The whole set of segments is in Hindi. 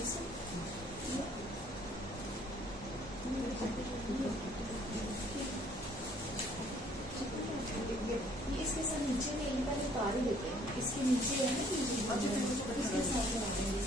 इसके साथ नीचे में ये पहले उतार ही देते हैं, इसके नीचे है ना, इसके साथ लगा देंगे।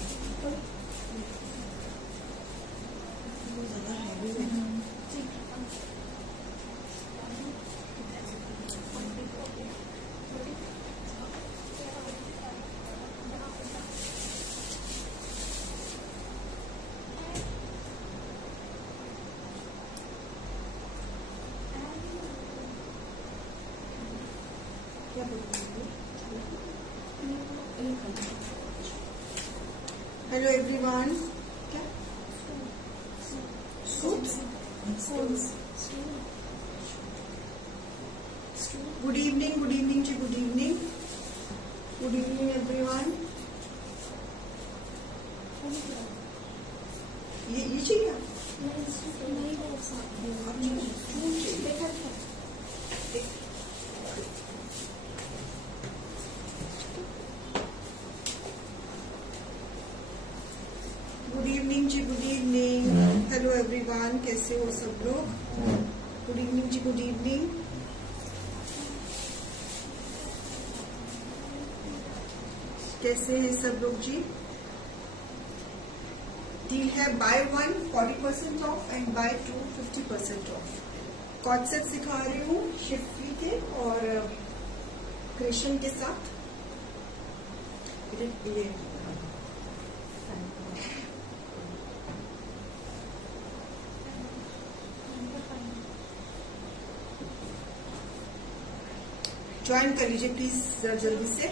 Hello everyone. Good evening, good evening, good evening. Good evening everyone. ये चाहिए? गुड इवनिंग जी, गुड इवनिंग. हेलो एवरीवन, कैसे हो सब लोग? गुड इवनिंग जी, गुड इवनिंग. कैसे हैं सब लोग जी? डील है buy 1 40% off and buy 2 50% off. Concept सिखा रही हूँ शिफ्टी के और क्रिएशन के साथ. ये ज्वाइन कर लीजिए प्लीज जल्दी से.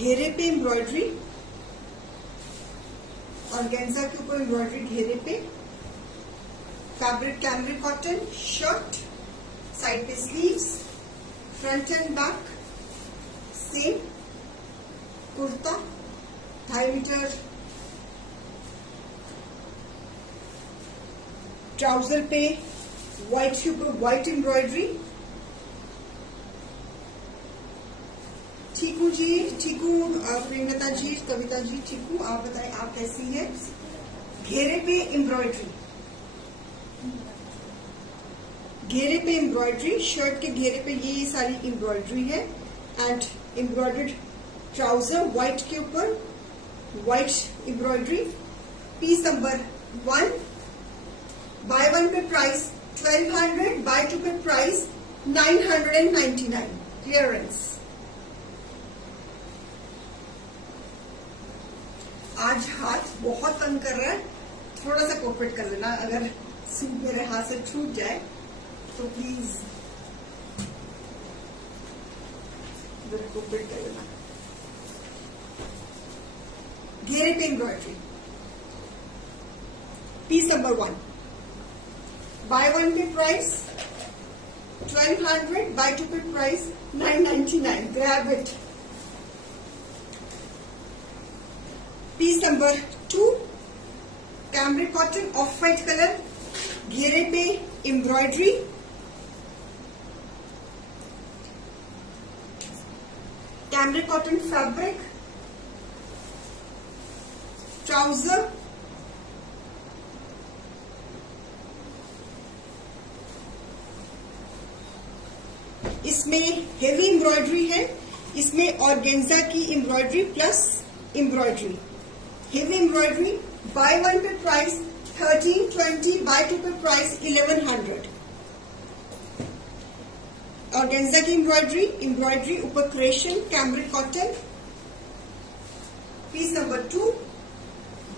घेरे पे एम्ब्रॉयडरी, ऑर्गेन्जा के ऊपर एम्ब्रॉयडरी घेरे पे. Fabric cambric cotton. Shirt side पे sleeves, front and back same. Kurta 2.5 metre. Trouser पे व्हाइट के ऊपर व्हाइट एम्ब्रॉयडरी. ठीक हूँ जी, ठीक हूँ. प्रेमलता जी, कविता जी, ठीक हूँ. आप बताएं आप कैसी हैं? घेरे पे एम्ब्रॉयडरी, घेरे पे एम्ब्रॉयडरी. शर्ट के घेरे पे ये सारी एम्ब्रॉयडरी है. एंड एम्ब्रॉयडर्ड ट्राउजर व्हाइट के ऊपर white embroidery. Piece number 1. Buy 1 pay price 1200, buy 2 pay price 999. Clearance. आज हाथ बहुत तंग कर रहा है, थोड़ा सा कोऑपरेट कर लेना. अगर सूट मेरे हाथ से छूट जाए तो प्लीज कोऑपरेट कर लेना. घेरे पे embroidery. Piece number 1. Buy 1 pay price 1200, buy 2 pay price 999. Grab it. Piece number 2. Cambric cotton off white colour, घेरे पे embroidery. Cambric cotton fabric. Trouser. इसमें हेवी एम्ब्रॉयडरी है. इसमें ऑर्गेन्जा की embroidery plus embroidery. Heavy embroidery. Buy 1 pay price 1320, buy 2 pay price 1100. Organza की एम्ब्रॉयडरी, एम्ब्रॉयडरी ऊपर क्रेशन, cambric cotton. Piece number 2.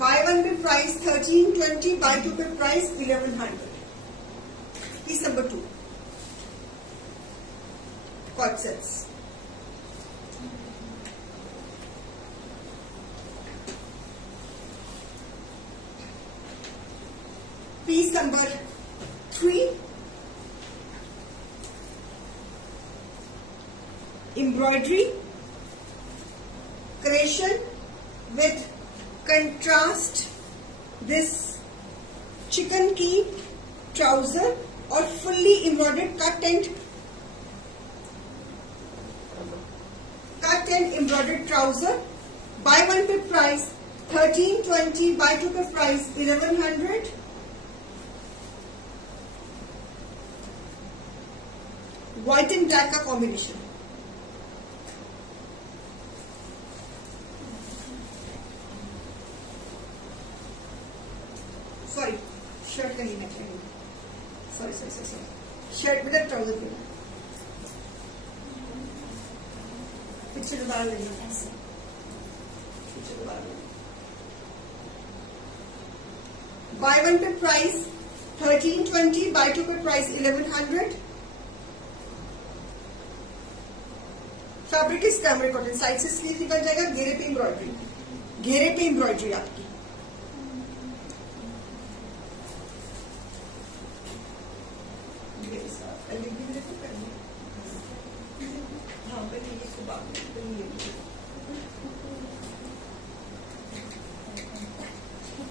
Buy 1 pay price 1320, buy 2 pay price 1100. Piece number 2. Concepts. embroidery creation with contrast this chicken की ट्राउजर और fully embroidered cut and embroidered trouser buy one pay price 1320, buy two pay price 1100. White and black का कॉम्बिनेशन. सॉरी शर्ट का ही मैं सॉरी शर्ट मतलब ट्राउजर के पिक्चर दोबारा ले लो. ऐसे पिक्चर दोबारा ले लो. Bye one pay price 1320, buy two pay price 1100. Fabric is cambric cotton. Side से स्लीव निकल जाएगा. घेरे पे एम्ब्रॉयडरी आपकी.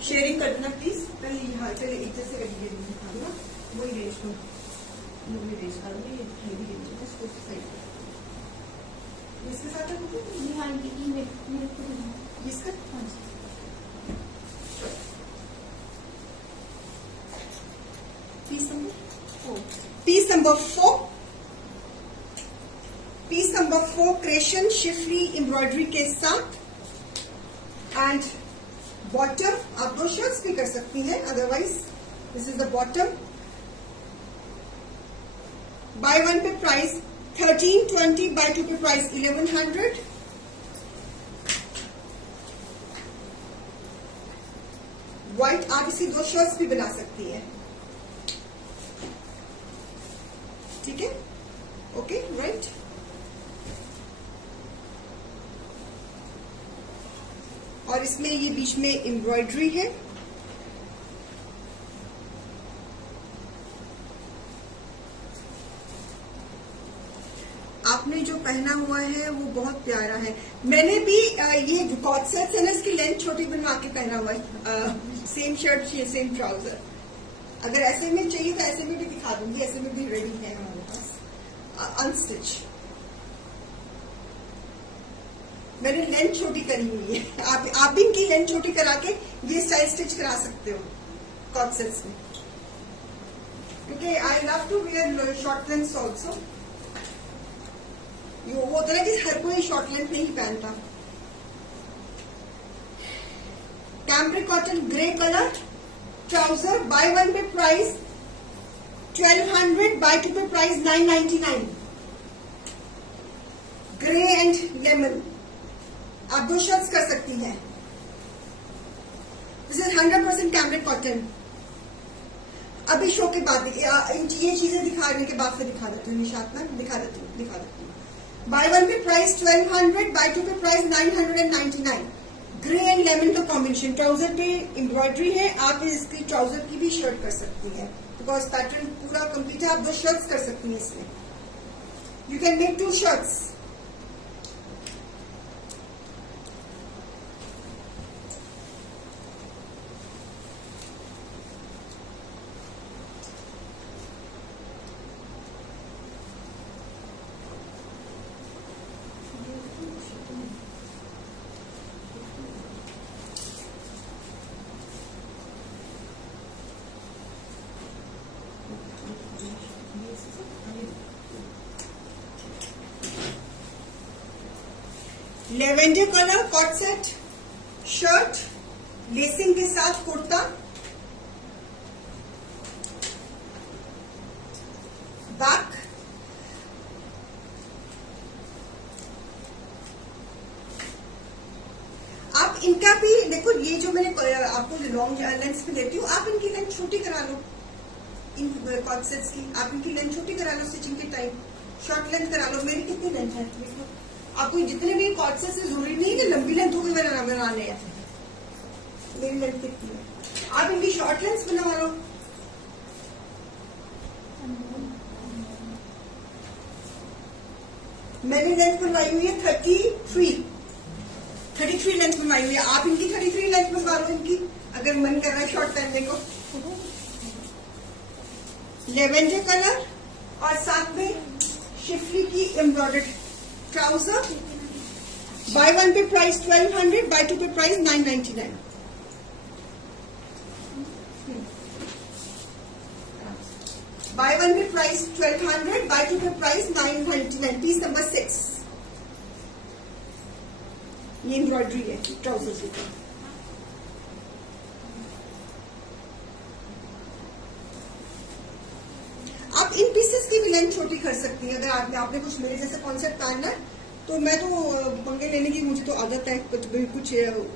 शेयरिंग कर देना प्लीज. पहले एक जैसे दिखा दूंगा. वही रेंज को कर दूंगी. ये हेवी रेंज है इसको साइड इसके साथ हाँ ये मेरे को इसका हाँ जी. पीस नंबर 4 क्रेशन शिफरी एम्ब्रॉयडरी के साथ. एंड बॉटम आप 2 शर्ट्स भी कर सकती हैं. Otherwise this is the bottom. Bye one pay price 1320, buy two pay price 1100. White आप इसी 2 शर्ट्स भी बना सकती हैं. ठीक है. Okay right. और इसमें ये बीच में एम्ब्रॉयडरी है. आपने जो पहना हुआ है वो बहुत प्यारा है. मैंने भी ये कॉट सेट्स है ना इसकी लेंथ छोटी बनवा के पहना हुआ है. Same shirt same trouser. अगर ऐसे में चाहिए तो ऐसे में भी दिखा दूंगी. ऐसे में भी रेडी है हमारे पास अनस्टिच. मैंने लेंथ छोटी करी हुई है. आप भी इनकी लेंथ छोटी करा के ये स्टाइल स्टिच करा सकते हो कॉट सेट्स में. क्योंकि I love to wear short length also. वो होता है कि हर कोई शॉर्ट लेंथ नहीं पहनता. Cambric cotton grey colour trouser. Buy one pay price 1200, buy two pay price 999. Grey and lemon. आप 2 शर्ट्स कर सकती हैं. This is 100% cambric cotton. अभी शो के बाद ये चीजें दिखाने के बाद से दिखा देती हूँ. निशात में दिखा देती हूँ. Bye one pay price 1200, buy two pay price 999. Grey and lemon का कॉम्बिनेशन. ट्राउजर पे एम्ब्रॉयडरी है. आप इसकी ट्राउजर की भी शर्ट कर सकती हैं. बिकॉज पैटर्न पूरा कंप्लीट है. आप 2 शर्ट्स कर सकती हैं इसमें. You can make 2 shirts. Lavender colour coord set shirt lacing के साथ कुर्ता. बैक. आप इनका भी देखो. ये जो मैंने आपको लॉन्ग लेंथ पे देती हूँ. आप इनकी लेंथ छोटी करा लो. इन कॉट सेट्स की आप इनकी लेंथ छोटी करा लो. स्टिचिंग के टाइम शॉर्ट लेंथ करा लो. मेरी कितनी लेंथ है देखो. आपको जितने भी कॉट सेट्स से जरूरी नहीं कि लंबी लेंथ होगी बनाने हैं. मेरी लेंथ कितनी है. आप इनकी शॉर्ट लेंथ बनवा लो. मैंने लेंथ बनवाई हुई है 33 लेंथ बनवाई हुई है। आप इनकी 33 लेंथ बनवा लो इनकी, अगर मन कर रहा है शॉर्ट पहनने को। लेवेंडर कलर और साथ में शिफली की embroidered trouser. Buy one pay price 1200, buy two pay price 999। Buy one pay price 1200, buy two pay price 999। Piece number 6। ये एम्ब्रॉयडरी है ट्राउजर के ऊपर। आप इन पीसेस की भी लेंथ छोटी कर सकती हैं। अगर आपने कुछ मेरे जैसे कॉन्सेप्ट पहनना है तो मैं तो पंगे लेने की मुझे तो आदत है। कुछ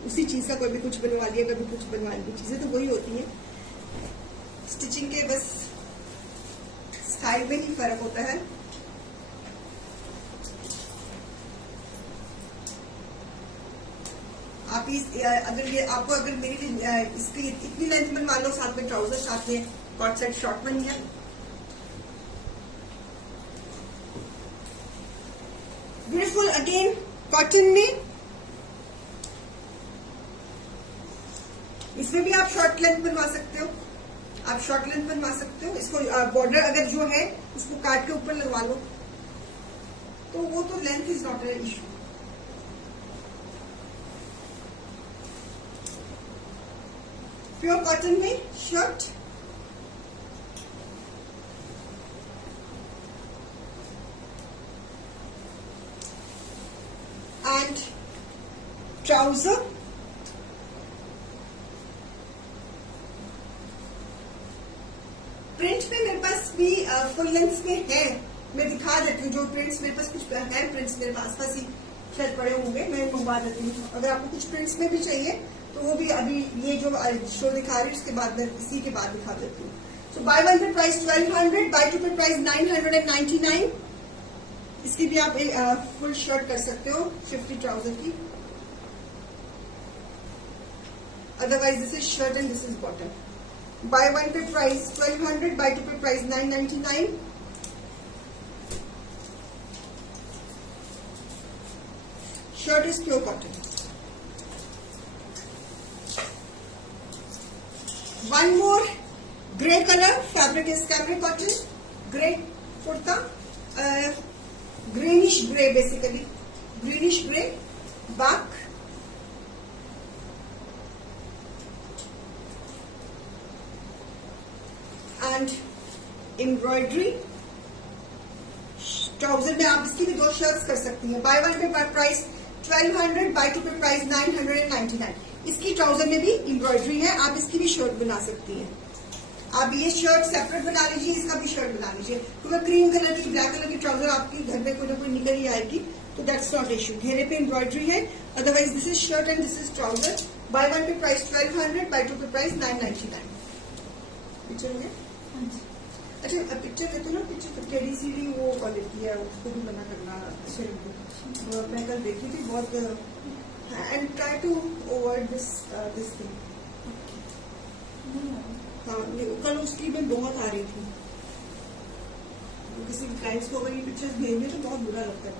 उसी चीज का कभी कुछ बनवा लिया, कभी कुछ बनवा लिया। चीजें तो वही होती हैं, स्टिचिंग के बस स्टाइल में ही फर्क होता है। आप अगर मेरी इसकी इतनी लेंथ बनवा लो, साथ में ट्राउजर, साथ में कॉट सेट शॉर्ट बन गया। ब्यूटीफुल अगेन कॉटन में, इसमें भी आप शॉर्ट लेंथ बनवा सकते हो। आप शॉर्ट लेंथ बनवा सकते हो। इसको बॉर्डर अगर जो है उसको काट के ऊपर लगवा लो तो वो तो length is not an issue. Pure cotton में शर्ट, एंड ट्राउजर। प्रिंट में मेरे पास भी फुल लेंथ में है, मैं दिखा देती हूँ। जो प्रिंट्स मेरे पास कुछ है, प्रिंट्स मेरे पास ही शायद पड़े होंगे, मैं मंगवा देती हूँ। अगर आपको कुछ प्रिंट्स में भी चाहिए तो वो भी अभी ये जो शो दिखा रही है उसके बाद मैं इसी के बाद दिखा देती हूँ। सो buy one pay price 1200, buy two pay price 999। इसकी भी आप फुल शर्ट कर सकते हो शिफ्टी ट्राउजर की। Otherwise this is shirt and this is bottom. Bye one pay price 1200, buy two pay price 999। Shirt is pure cotton. One more grey colour, fabric is cambric cotton, grey kurta, greenish gray, basically greenish gray, back and embroidery। Trouser में आप इसकी भी दो शर्ट्स कर सकती हैं। Bye one pay price 1200, buy two pay price 999। इसकी ट्राउजर में भी एम्ब्रॉयडरी है, आप इसकी भी शर्ट बना सकती हैं। आप ये शर्ट सेपरेट बना लीजिए, इसका भी शर्ट बना लीजिए, क्योंकि क्रीम कलर की, ब्लैक कलर की ट्राउजर आपकी घर में कोई ना कोई निकल ही आएगी, तो दैट्स नॉट इशू। घेरे पे एम्ब्रॉयडरी है। Otherwise this is shirt and this is trouser. Buy one pay price 1200, buy two pay price 999। Picture में अच्छा पिक्चर लेते ना, पिक्चर टेढ़ी सीढ़ी वो क्वालिटी है, उसको भी मना करना। मैं कल देखी थी बहुत, and try to avoid this thing. हाँ, कल उसकी में बहुत आ रही थी। किसी क्लाइंट्स को अगर ये पिक्चर्स भेजने तो बहुत बुरा लगता है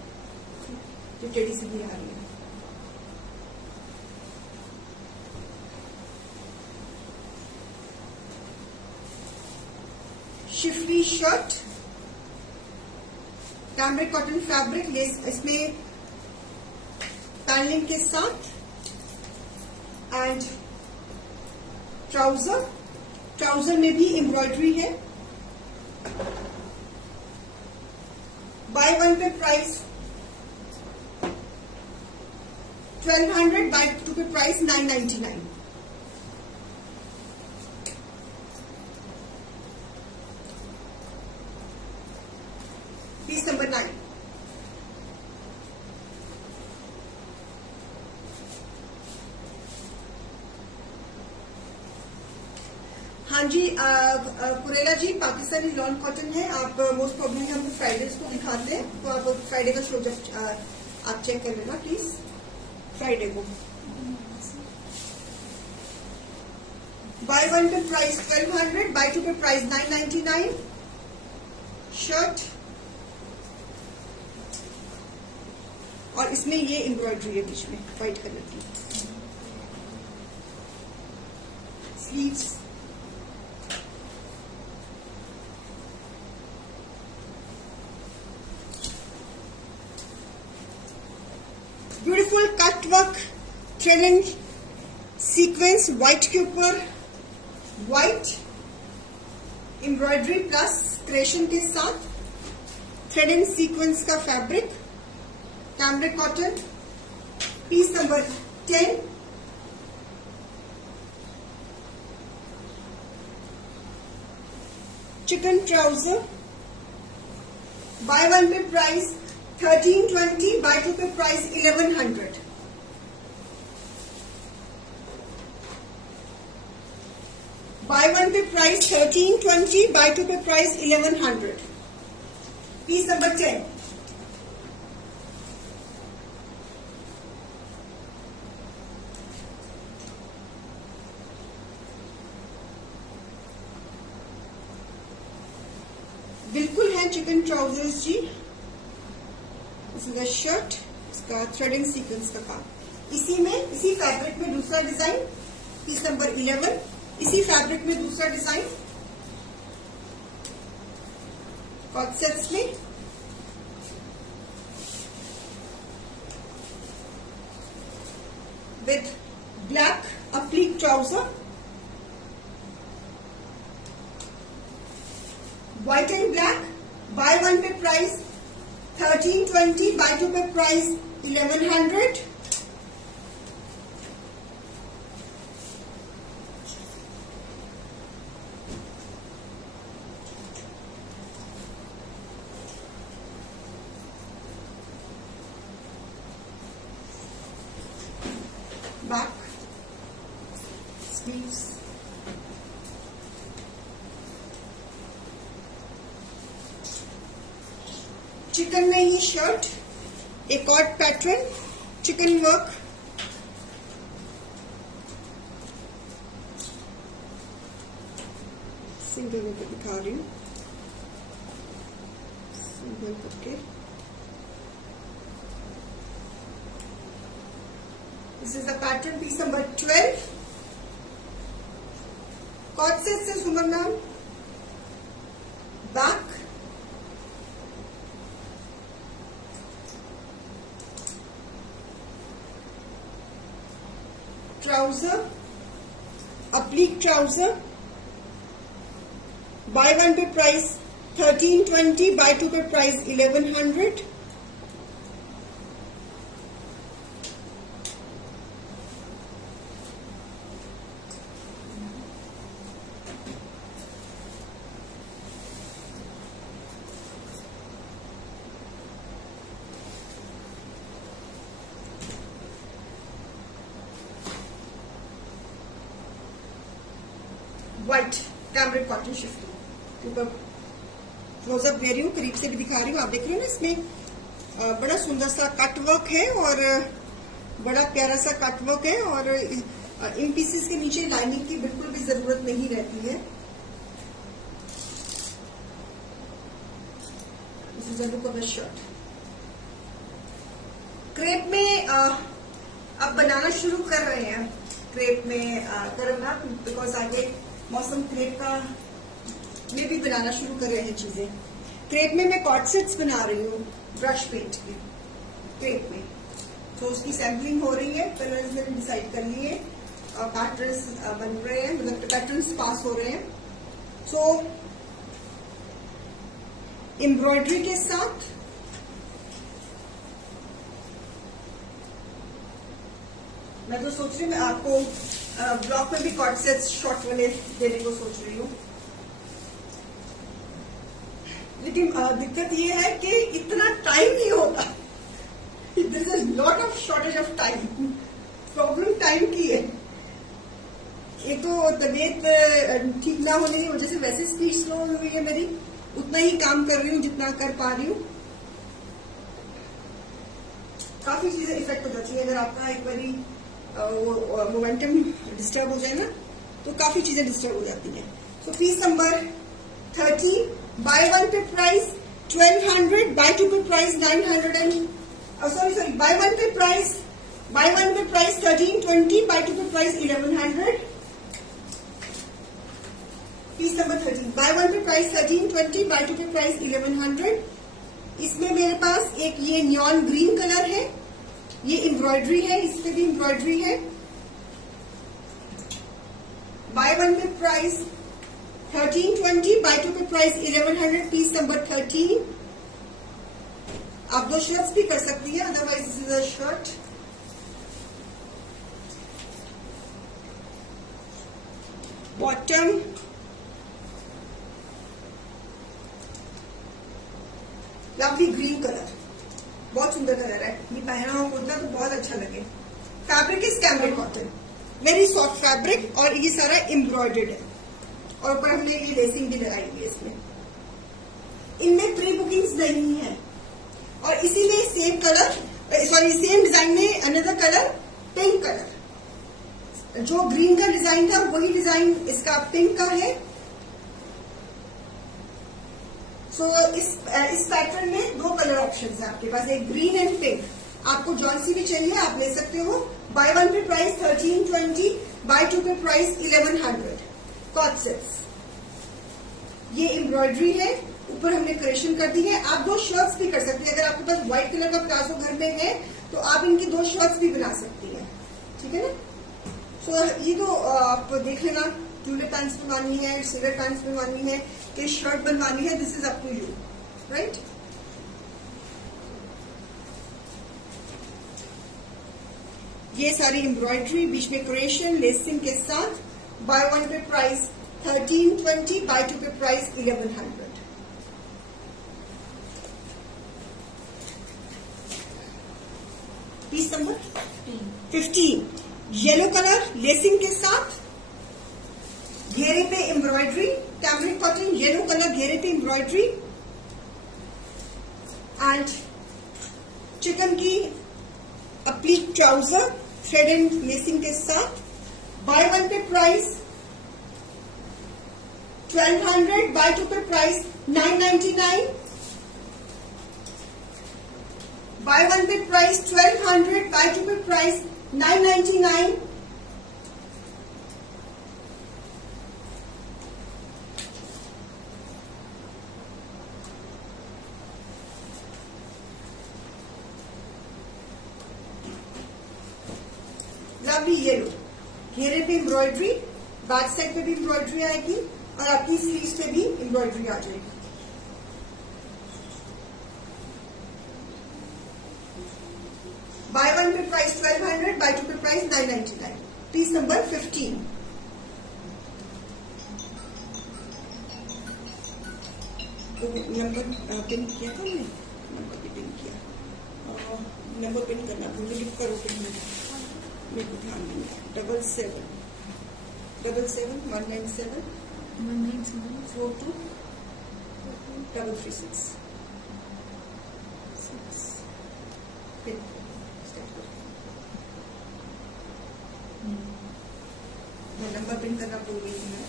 जो टेढ़ी सीधी आ रही है। Schiffli shirt, cambric cotton fabric, lace इसमें पैनलिंग के साथ, एंड ट्राउजर। ट्राउजर में भी एम्ब्रॉयडरी है। Buy one pay price 1200, buy two pay price 999। Piece number 9। हाँ जी, पुरेला जी पाकिस्तानी लॉन कॉटन है। आप मोस्ट प्रॉब्लम हम फ्राइडेज को दिखाते हैं, तो आप फ्राइडे का शो जब आप चेक कर लेना प्लीज, फ्राइडे को। Buy one pay price 1200, buy two pay price 999। Shirt और इसमें ये एम्ब्रॉयडरी है बीच में व्हाइट कलर की। Sleeves, beautiful cut work thread and sequins white के ऊपर व्हाइट एम्ब्रॉयडरी प्लस क्रेशन के साथ थ्रेड एंड सीक्वेंस का fabric, cambric cotton, piece number 10। Chikan trouser, buy one pay price 1320, buy two pay price 1100। Buy one pay price 1320, buy two pay price 1100। Piece number 10। बिल्कुल है चिकन ट्राउजर्स जी। दिस इज अ शर्ट, इसका थ्रेडिंग सीक्वेंस का काम। इसी में, इसी फैब्रिक में दूसरा डिजाइन, पीस नंबर 11। इसी फैब्रिक में दूसरा डिजाइन, कॉट सेट्स में। With black applique trouser, white and black. Buy one pay price 1320, buy two pay price 1100। Back, sleeves, chikan में ही शर्ट, एक और पैटर्न, चिकन वर्क, सिंगल करके दिखा रही हूँ, सिंगल करके। This is the pattern, piece number 12। Coord set से सुमन नाम, back, trouser, applique trouser. Buy one pay price 1320, buy two pay price 1100। White cambric cotton shifting, ऊपर क्लोजअप दे रही हूँ, करीब से भी दिखा रही हूँ। आप देख रहे हो ना, इसमें बड़ा सुंदर सा कट वर्क है और बड़ा प्यारा सा कट वर्क है और इन पीसेस के नीचे लाइनिंग की बिल्कुल भी जरूरत नहीं रहती है। This is the look of the shirt. Crepe में अब बनाना शुरू कर रहे हैं, क्रेप में करना, बिकॉज आगे मौसम क्रेप का में भी बनाना शुरू कर रहे हैं चीजें। क्रेप में मैं कॉट सेट्स बना रही हूँ ब्रश पेंट के क्रेप में, तो उसकी सैम्पलिंग हो रही है, कलर्स मैंने डिसाइड कर लिए और पैटर्न्स बन रहे हैं, मतलब पैटर्न्स पास हो रहे हैं। सो एम्ब्रॉयडरी के साथ मैं तो सोच रही हूँ, मैं आपको ब्लॉग में भी कॉट सेट्स शॉर्ट वाले देने को सोच रही हूँ। लेकिन दिक्कत ये है कि इतना टाइम नहीं होता, there is a lot of shortage of time. Problem time की है। एक तो तबीयत ठीक ना होने की वजह से वैसे स्पीड स्लो हुई है मेरी, उतना ही काम कर रही हूँ जितना कर पा रही हूँ। काफी चीजें इफेक्ट हो जाती है अगर आपका एक बारी मोमेंटम डिस्टर्ब हो जाए ना, तो काफी चीजें डिस्टर्ब हो जाती हैं। So piece number 13, buy one pay price 1200, buy two pay price 950। sorry, buy one pay price 1320, buy two pay price 1100. Piece number 13, buy one pay price 1320, buy two pay price 1100. इसमें मेरे पास एक ये नियॉन ग्रीन कलर है, ये एम्ब्रॉयडरी है, इस पे भी एम्ब्रॉयडरी है. Buy one pay price 1320, buy two pay price 1100. Piece number 13. आप दो शर्ट्स भी कर सकती है, otherwise this is a shirt. Bottom lovely green colour, बहुत सुंदर कलर है. ये पहना हो कुर्ता तो बहुत अच्छा लगे. Fabric is cambric cotton, very soft fabric, और ये सारा एम्ब्रॉयडर्ड है, और ऊपर हमने ये लेसिंग भी लगाई हुई है इसमें. इनमें प्री बुकिंग्स नहीं है, और इसीलिए same colour, sorry same design में अनदर कलर पिंक कलर. जो ग्रीन का डिजाइन था वही डिजाइन इसका पिंक का है. सो इस पैटर्न में दो कलर ऑप्शंस हैं आपके पास, एक ग्रीन एंड पिंक. आपको जौन सी भी चाहिए आप ले सकते हो. Bye one pay price 1320, buy two pay price 1100. Concepts, ये एम्ब्रॉयडरी है, ऊपर हमने क्रिएशन कर दी है. आप दो शर्ट्स भी कर सकते हैं. अगर आपके पास व्हाइट कलर का प्लाजो घर में है तो आप इनकी दो शर्ट्स भी बना सकती हैं. ठीक है ना. सो ये तो आप देख लेना, ट्यूलिप पैंट्स बनवानी है, सिल्वर पैंट्स बनवानी है, कि शर्ट बनवानी है, this is up to you, right. ये सारी एम्ब्रॉयडरी, बीच में क्रिएशन, लेसिंग के साथ. Buy one pay price 1320, buy two pay price 1100. Piece number 15, yellow colour lacing के साथ, घेरे पे embroidery, cambric cotton, yellow colour घेरे पे एम्ब्रॉयडरी, एंड चिकन की अप्लीट ट्राउजर थ्रेड एंड लेसिंग के साथ. Buy one pay price 1200, buy two pay price 999. Buy one pay price 1200, buy two pay price 999. Lovely yellow, घेरे पे एम्ब्रॉयडरी, बैक साइड पे भी एम्ब्रॉयडरी आएगी, और आपकी स्लीव्स पे भी एम्ब्रॉयडरी आ जाएगी. Buy one pay price 1200, buy two pay price 999. Piece number 15. तो नंबर पिन किया था हमने, नंबर भी पिन किया, नंबर पिन करना भूल गई. करो पिन, मेरे को ध्यान नहीं है. 77 197 42 336. पिन नंबर पिन करना भूल गई थी मैं.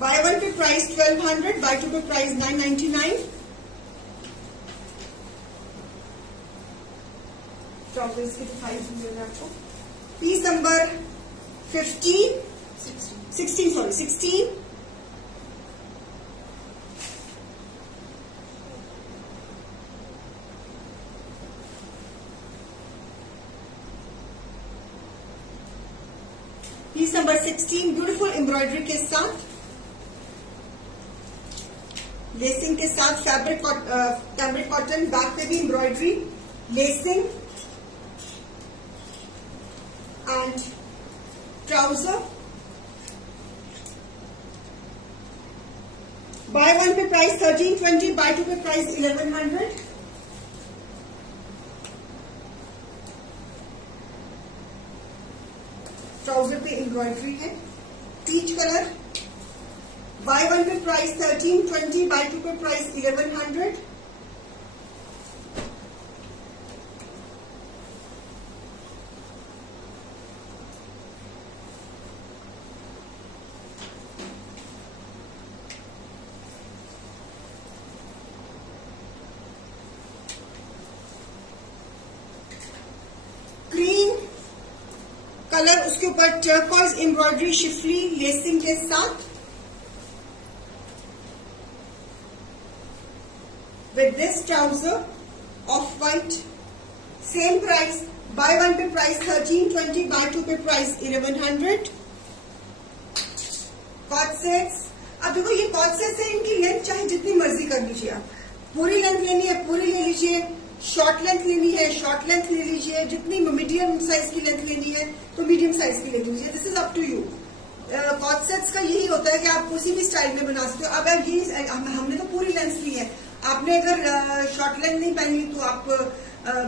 Buy one pay price 1200, buy two pay price 999. Trousers की दिखाई दूंगी मैं आपको. Piece number 16. Piece number 16, beautiful embroidery के साथ, लेसिंग के साथ, फैब्रिक कैमरिक कॉटन, बैक पे भी embroidery, lacing and trouser. Buy one pay price 1320, buy two pay price 1100. Trouser पे एम्ब्रॉयडरी है, peach colour. Buy one pay price 1320, buy two pay price 1100. Colour उसके ऊपर टर्कोइज एम्ब्रॉयडरी शिफली लेसिंग के साथ with this trouser off white, same price, buy one पे price 1320, buy two पे price 1100. कॉट सेट्स, अब देखो ये कॉट सेट्स है, इनकी लेंथ चाहे जितनी मर्जी कर लीजिए आप, पूरी लेंथ लेनी है पूरी ले लीजिए, शॉर्ट लेंथ लेनी है शॉर्ट लेंथ ले लीजिए, जितनी मीडियम साइज की लेंथ लेनी है तो मीडियम साइज की ले लीजिए, this is up to you. Coord sets का यही होता है कि आप किसी भी स्टाइल में बना सकते हो। अब ये हमने तो पूरी लेंथ ली है, आपने अगर शॉर्ट लेंथ नहीं पहनी तो आप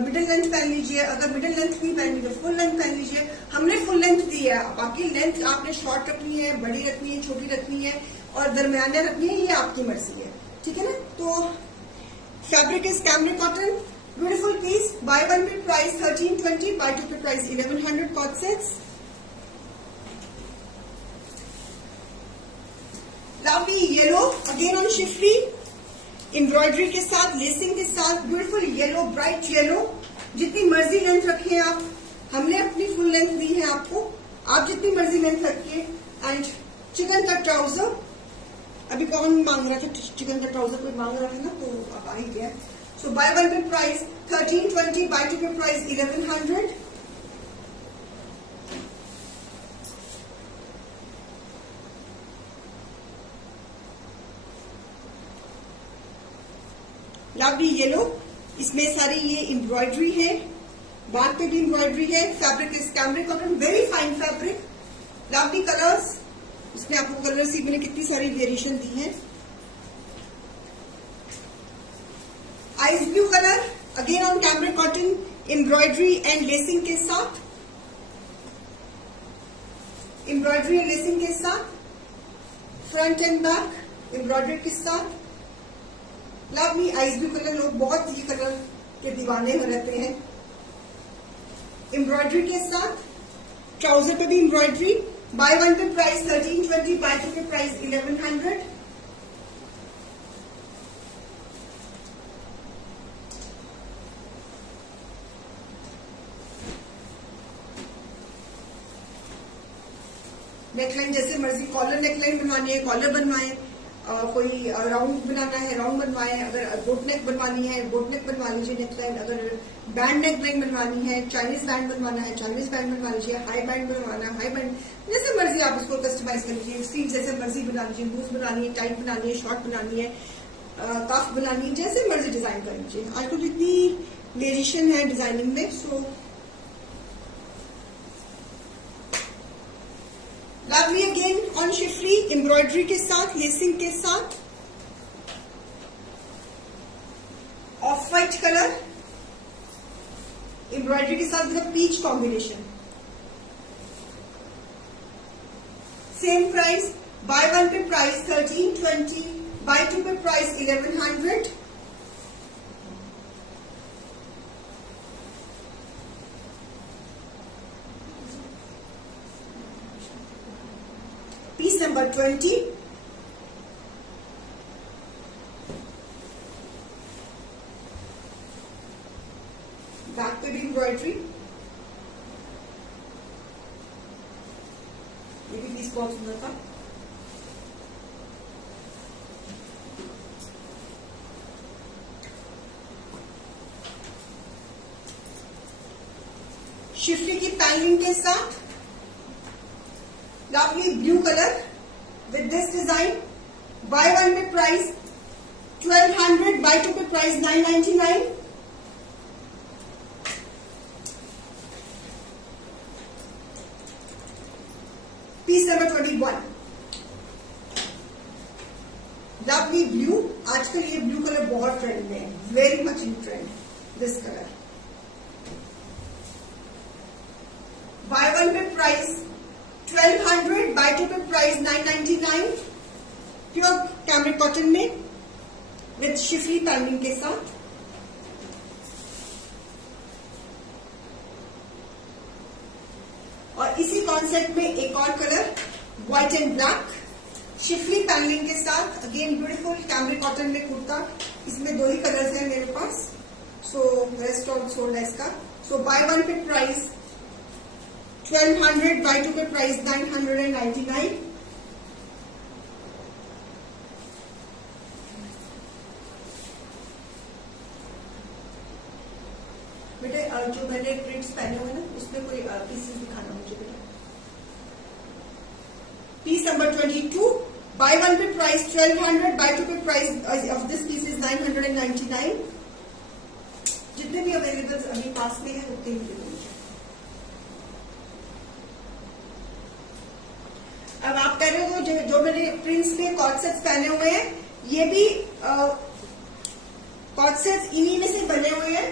मिडिल लेंथ पहन लीजिए, अगर मिडिल लेंथ नहीं पहनी तो फुल लेंथ पहन लीजिए। हमने फुल लेंथ दी है, बाकी लेंथ आपने शॉर्ट रखनी है, बड़ी रखनी है, छोटी रखनी है और दरमियाना रखनी है, ये आपकी मर्जी है, ठीक है ना। तो fabric is cambric cotton, beautiful piece, buy one pay price 1320, buy two pay price 1100 coord sets. Lovely yellow again on schiffli, embroidery के साथ, लेसिंग के साथ, ब्यूटीफुल येलो, ब्राइट येलो, जितनी मर्जी लेंथ रखिए आप, हमने अपनी फुल लेंथ दी है आपको, आप जितनी मर्जी लेंथ रखिए। एंड चिकन का ट्राउजर, अभी कौन मांग रहा था चिकन का ट्राउजर, कोई मांग रहा था ना, तो अब आ ही गया। सो buy one pay price 1320, buy two pay price 1100। Lovely yellow, इसमें सारी ये एम्ब्रॉयडरी है, बात पे भी एम्ब्रॉयडरी है, fabric is cambric cotton, very fine fabric, lovely colours, इसमें आपको कलर्स ही मैंने कितनी सारी वेरिएशन दी है। Ice blue colour again on cambric cotton, embroidery and lacing के साथ, एम्ब्रॉयडरी एंड लेसिंग के साथ, फ्रंट एंड बैक एम्ब्रॉयडरी के साथ। लवली आइस ब्लू कलर, लोग बहुत ये कलर के दीवाने हो रहते हैं। एम्ब्रॉयडरी के साथ, ट्राउजर पे भी embroidery, bye one pay price 1320, buy two pay price 1100। Neckline जैसे मर्जी, कॉलर नेकलाइन बनवानी है कॉलर बनवाएं, कोई राउंड बनाना है राउंड बनवाएं, अगर बोट नेक बनवानी है बोट नेक बनवा लीजिए नेकलाइन, अगर बैंड नेकलाइन बनवानी है, चाइनीज बैंड बनवाना है चाइनीज बैंड बनवा लीजिए, हाई बैंड बनवाना है हाई बैंड, जैसे मर्जी आप उसको कस्टमाइज कर लीजिए, स्लीव जैसे मर्जी बना लीजिए, लूज बनानी है टाइट बनानी है शॉर्ट बनानी है, कफ बनानी है, जैसे मर्जी डिजाइन कर लीजिए। आजकल इतनी वेरिएशन है डिजाइनिंग में। So lovely again on schiffli, embroidery के साथ, लेसिंग के साथ, ऑफ व्हाइट कलर, एम्ब्रॉयडरी के साथ with peach combination, same price, buy one pay price 1320, buy two pay price 1100। Piece number 20, back पे भी एम्ब्रॉयडरी, ये भी पीस बहुत सुंदर था। शिफली की पैनलिंग के साथ, lovely blue colour with this design, buy one pay price 1200, buy two pay price 999। Piece number 21, lovely blue, आजकल ये ब्लू कलर बहुत ट्रेंड में है, very much in trend this colour, buy one pay price 1200, buy two pay price 999, pure cambric cotton में विद शिफली पैनलिंग के साथ। और इसी कॉन्सेप्ट में एक और colour white and black, schiffli panelling के साथ, अगेन ब्यूटीफुल कैमरिक कॉटन में कुर्ता, इसमें दो ही कलर्स हैं मेरे पास, सो रेस्ट ऑफ सोल्ड है इसका। सो buy one pay price 1200, Y2 पे प्राइस 999। बेटे जो मैंने प्रिंट्स पहने हुए ना उसमें कोई पीसेस दिखाना मुझे बेटा। Piece number 22, buy one pay price 1200, buy two pay price of this piece is 999। जितने भी अवेलेबल अभी पास में है उतने ही दे दीजिए। अब आप कह रहे हो जो मैंने प्रिंट्स में कॉर्सेट्स पहने हुए हैं, ये भी कॉर्सेट्स इन्हीं में से बने हुए हैं।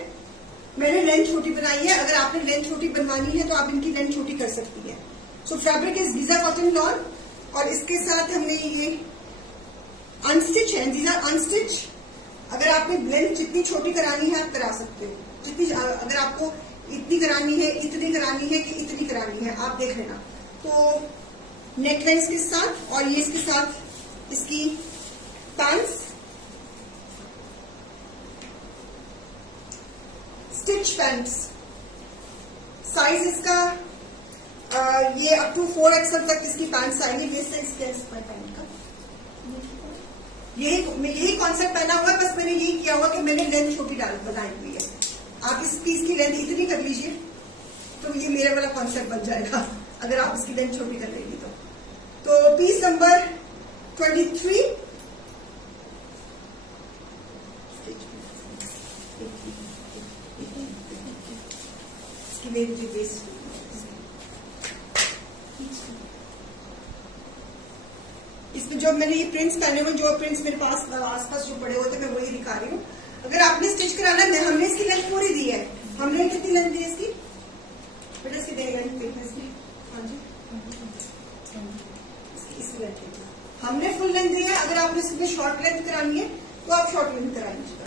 मैंने लेंथ छोटी बनाई है, अगर आपने लेंथ छोटी बनवानी है तो आप इनकी लेंथ छोटी कर सकती है। So fabric is Giza cotton lawn, और इसके साथ हमने ये अनस्टिच है, दीज आर अनस्टिच। अगर आपने लेंथ जितनी छोटी करानी है आप करा सकते हो, जितनी अगर आपको इतनी करानी है, इतनी करानी है कि इतनी करानी है आप देख लेना। तो नेक लाइन्स के साथ और ये इसके साथ इसकी पैंट्स, स्टिच पैंट्स, साइज इसका ये अप टू 4XL तक इसकी पैंट्स आएंगी। ये साइज क्या है पैंट का, यही कॉन्सेप्ट पहना हुआ है, बस मैंने यही किया हुआ कि मैंने लेंथ छोटी बनाई हुई है। आप इस पीस की लेंथ इतनी कर लीजिए तो ये मेरा वाला कॉन्सेप्ट बन जाएगा, अगर आप इसकी लेंथ छोटी कर लेंगी तो पीस नंबर 23, इसकी मेरी बेस इसमें जो मैंने ये प्रिंट्स पहने हुए, जो प्रिंट्स मेरे पास आसपास जो पड़े हुए थे मैं वही दिखा रही हूँ। अगर आपने स्टिच कराना है, हमने इसकी लेंथ पूरी दी है। हमने कितनी लेंथ दी है इसकी बेटा, इसकी लेंथ देखना इसकी, हाँ जी इसकी लेंथ हमने फुल लेंथ दी है। अगर आपने इसमें शॉर्ट लेंथ करानी है तो आप शॉर्ट लेंथ करा लीजिएगा।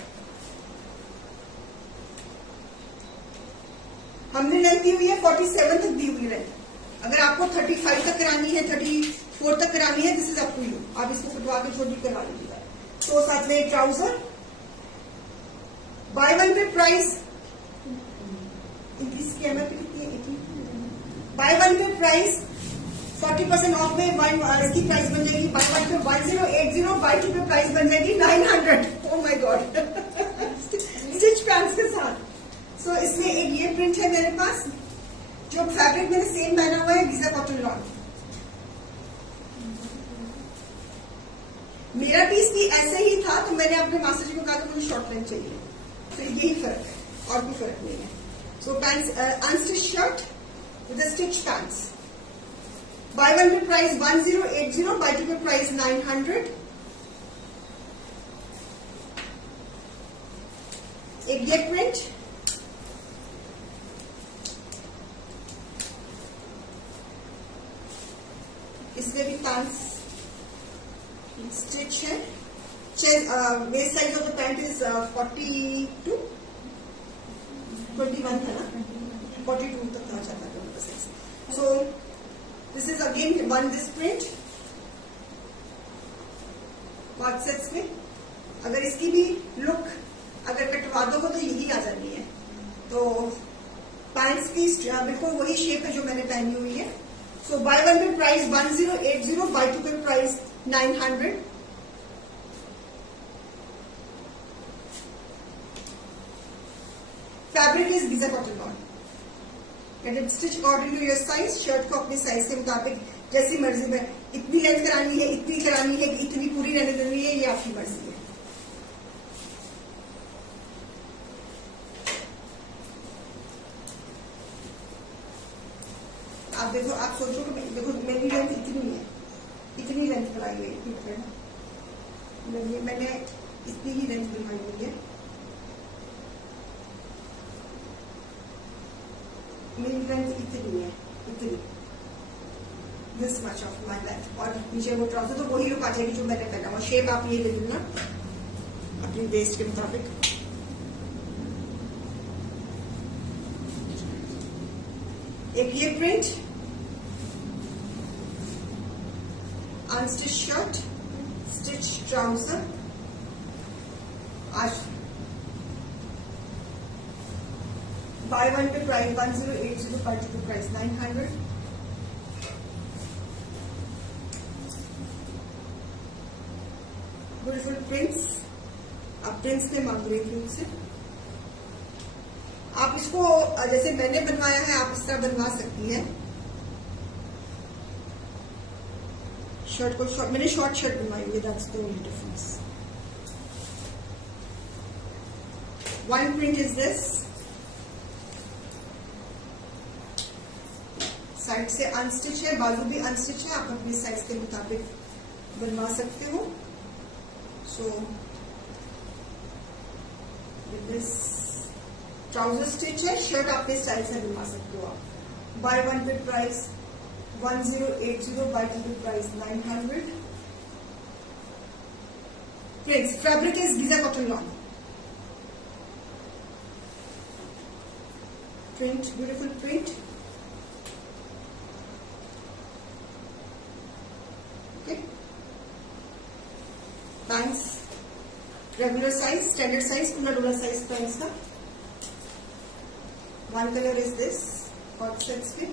हमने लेंथ दी हुई है 47 तक दी हुई लेंथ। अगर आपको 35 तक करानी है, 34 तक करानी है, this is up to you, आप इसको फुटवा के छोटी करवा लीजिएगा। तो साथ में trouser, buy one pay price इसकी एमआरपी कितनी है, buy one pay price 40% of में इसकी प्राइस बन जाएगी बाय वन पे 1080, बाय टू पे प्राइस बन जाएगी 900। Oh my God, stitch pants के साथ। सो इसमें एक ये प्रिंट है मेरे पास, जो फैब्रिक मैंने सेम पहना हुआ है, गीजा कॉटन लॉन। मेरा पीस भी ऐसे ही था तो मैंने अपने मास्टर जी को कहा कि मुझे शॉर्ट लेंथ चाहिए, तो यही फर्क है और कोई फर्क नहीं है। So pants unstitch shirt with stitch pants, buy one pay price 1080, buy two pay price 900। एक ये प्रिंट, इसमें भी पैंट्स स्टिच है। Waist size of the pant is 42, 21 था ना, 42 तक था जाता है। So this is again one this print coord sets में। अगर इसकी भी लुक अगर कटवा दो तो यही आ जानी है। तो पैंट्स की बिल्कुल वही शेप है जो मैंने पहनी हुई है। So buy one pay price 1080, buy two pay price 900। Fabric is Giza cotton lawn, can it stitch according to your size. Shirt को अपने साइज के मुताबिक जैसी मर्जी में, इतनी लेंथ करानी है, इतनी करानी है, इतनी पूरी रहने देनी है, ये आपकी मर्जी है। आप देखो, आप सोचो कि देखो मेरी लेंथ इतनी है, इतनी लेंथ बनाई हुई है, मैंने इतनी ही लेंथ बनाई हुई है। मेरी लेंथ इतनी है, इतनी, this much of my length. और नीचे वो ट्राउजर तो वही लुक आ जाएगी जो मैंने पहना हुआ। शेप आप ये ले लेना अपनी वेस्ट के मुताबिक। एक ये print, unstitch shirt, stitch trouser. आज bye one pay price 1080, buy two pay price 900। Beautiful prints, आप प्रिंट्स में मांग रही थी उनसे। आप इसको जैसे मैंने बनवाया है आप इस तरह बनवा सकती हैं। शर्ट को शॉर्ट, मैंने शॉर्ट शर्ट बनवाई है, that's the only difference. One print is this, side से अनस्टिच है, बाजू भी अनस्टिच है, आप अपने साइज के मुताबिक बनवा सकते हो। सो दिस ट्राउजर स्टिच है, शर्ट आपके स्टाइल से बनवा सकते हो आप। Buy one pay price 1080, buy two pay price 900। Friends, fabric is Giza cotton lawn. Print, beautiful print. Okay, pants regular size, standard size, पूरा डोला साइज पैंट्स का। One colour is this, hot sets में।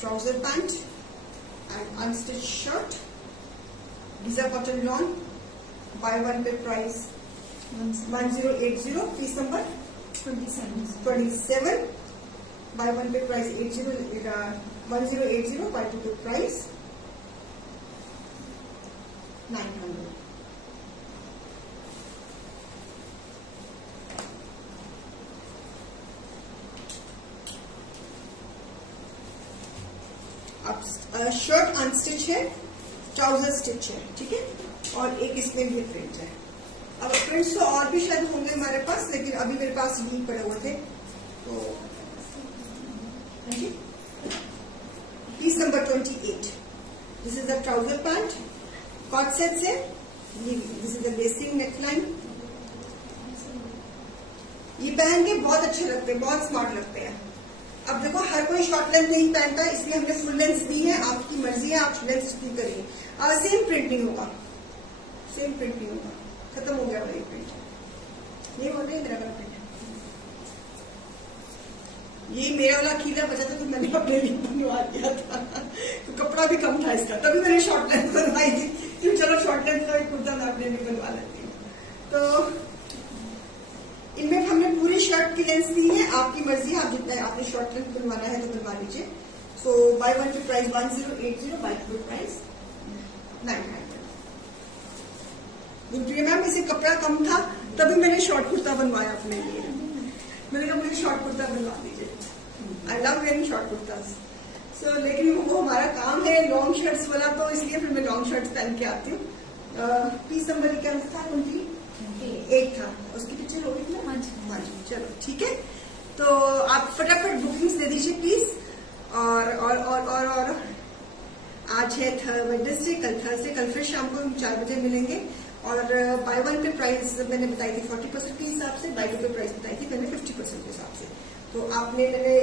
Trouser pant and unstitch shirt, Giza cotton lawn. Buy one pay price 1080, piece number 27। Bye one pay price 1080, buy two pay price 900। अब शर्ट अनस्टिच है, ट्राउजर स्टिच है, ठीक है, और एक इसमें भी प्रिंट है। अब प्रिंट्स तो और भी शायद होंगे हमारे पास, लेकिन अभी मेरे पास नहीं पड़े हुए थे। तो piece number 28, this is the trouser pant, coat set से। This is the basic neckline. ये पहन के बहुत अच्छे लगते हैं, बहुत स्मार्ट लगते हैं। अब देखो हर कोई शॉर्ट लेंथ नहीं पहनता, इसलिए हमने फुल लेंथ दी है, आपकी मर्जी है, आप लेंथ कितनी करिए। सेम प्रिंटिंग होगा, सेम प्रिंटिंग होगा। खत्म हो गया वाला प्रिंट, ये हो रहा है मेरा वाला प्रिंट। ये मेरा वाला खीला बचा था तो मैंने अपने लिए बनवा दिया था, तो कपड़ा भी कम था इसका, तभी मैंने शॉर्ट लेंथ बनवाई थी कि चलो शॉर्ट लेंथ का कुर्ता मैं अपने लिए बनवा लेती हूँ। तो इनमें हमने पूरी शर्ट की लेंथ दी है, आपकी मर्जी है, आप जितना आपने शॉर्ट लेंथ बनवाना है तो बनवा लीजिए। सो buy one pay price 1080, buy two pay price 900। Ma'am इसे कपड़ा कम था तभी मैंने शॉर्ट कुर्ता बनवाया अपने लिए। मैंने कहा मुझे शॉर्ट कुर्ता बनवा दीजिए, I love wearing short kurtas. So लेकिन वो हमारा काम है लॉन्ग शर्ट्स वाला, तो इसलिए फिर मैं लॉन्ग शर्ट्स पहन के आती हूँ। पीस नंबर क्या था? 28 था, उसकी पिक्चर हो गई ना? हाँ जी, चलो ठीक है। तो आप फटाफट बुकिंग्स दे दीजिए प्लीज। और आज है वेडनेसडे, कल थर्सडे, कल फिर शाम को हम 4 बजे मिलेंगे। और बाय वन पे प्राइस मैंने बताई थी 40% के हिसाब से, बाय टू पे प्राइस बताई थी मैंने 50% के हिसाब से। तो मैंने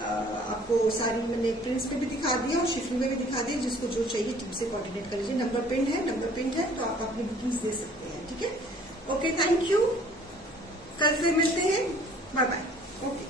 आपको सारी मैंने प्रिंट्स पे भी दिखा दिया और शिफिंग में भी दिखा दिया, जिसको जो चाहिए टीम से कोऑर्डिनेट कर लीजिए। नंबर प्रिंट है तो आप अपनी बुकिंग्स दे सकते हैं, ठीक है। ओके, थैंक यू, कल से मिलते हैं, बाय बाय। ओके।